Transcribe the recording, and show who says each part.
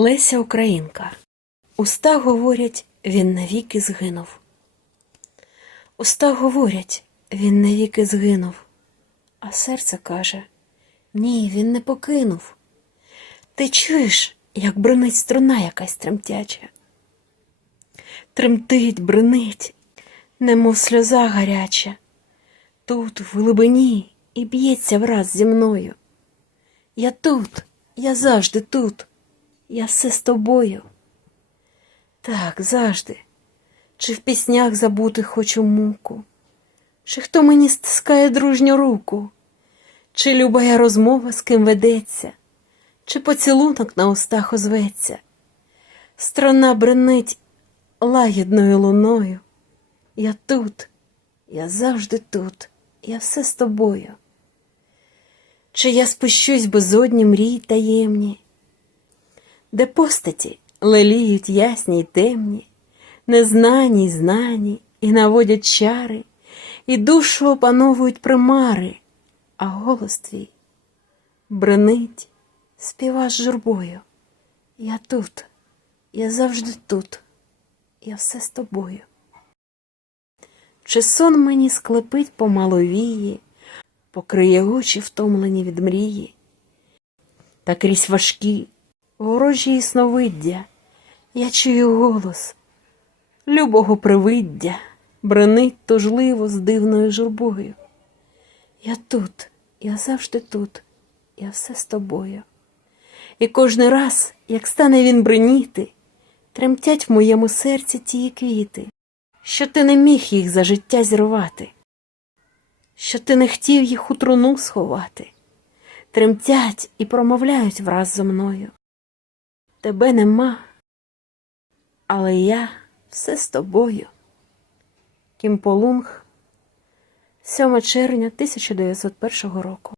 Speaker 1: Леся Українка. Уста говорять, він навіки згинув. Уста говорять, він навіки згинув. А серце каже: Ні, він не покинув. Ти чуєш, як бринить струна якась тремтяча. Тремтить, бринить, немов сльоза гаряча. Тут, в глибині, і б'ється враз зі мною. Я тут, я завжди тут, я все з тобою. Так, завжди. Чи в піснях забути хочу муку, чи хто мені стискає дружню руку, чи любая розмова з ким ведеться, чи поцілунок на устах озветься. Страна бренить лагідною луною. Я тут, я завжди тут, я все з тобою. Чи я спущусь безодні мрій таємні, де постаті леліють ясні й темні, незнані й знані, і наводять чари, і душу опановують примари, а голос твій бренить, з журбою. Я тут, я завжди тут, я все з тобою. Чи сон мені склепить помаловії, покриє очі втомлені від мрії, та крізь важкі, ворожі і сновиддя, я чую голос любого привиддя, бренить тужливо з дивною журбою. Я тут, я завжди тут, я все з тобою. І кожний раз, як стане він бреніти, тремтять в моєму серці тії квіти, що ти не міг їх за життя зірвати, що ти не хотів їх у труну сховати, тремтять і промовляють враз зо мною. Тебе нема, але я все з тобою. Кімполунг, 7 червня 1901 року.